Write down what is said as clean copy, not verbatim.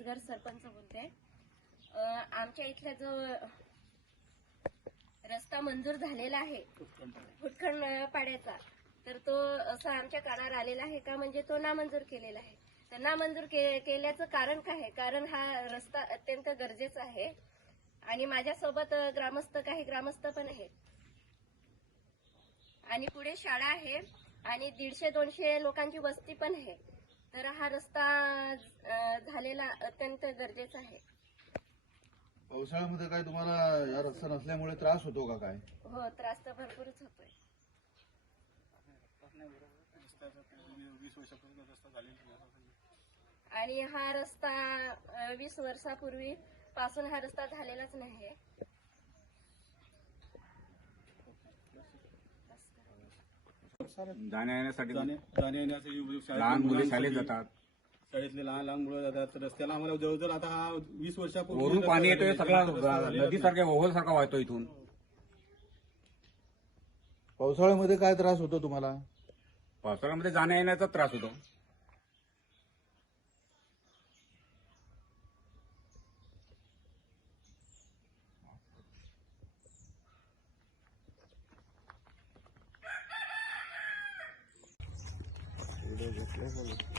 चिंचगड सरपंच बोलते. आमच्या इथला जो रस्ता मंजूर झालेला आहे फुटखंड पाड्याचा, तर तो असा आमच्या कानावर आलेला आहे का म्हणजे तो नामंजूर केलेला आहे. तर नामंजूर केल्याचं कारण काय आहे? कारण हा रस्ता अत्यंत गरजेचा आहे आणि माझ्यासोबत काही ग्रामस्थ पण आहेत आणि पुढे शाळा आहे आणि 150-200 लोकांची वस्ती पण आहे. तर हा रस्ता झालेला अत्यंत गरजेचा आहे. पावसाळ्यामध्ये काय तुम्हाला या रस्ता नसल्यामुळे त्रास होतो का काय? हो, त्रास तर भरपूरच होतोय. आणि हा रस्ता 20 वर्षापूर्वी पासून हा रस्ता झालेलाच नाही. जाण्या येण्यासाठी लहान मुले शाळेत जातात, शाळेतले लहान मुलं जातात. रस्त्याला आम्हाला जवळजवळ आता हा 20 वर्षापूर्वी वरून पाणी येतोय, सगळा नदीसारख्या ओव्हलसारखा वाहतो इथून. पावसाळ्यामध्ये काय त्रास होतो तुम्हाला? पावसाळ्यामध्ये जाण्या येण्याचा त्रास होतो. व्हिडिओ घेतलाय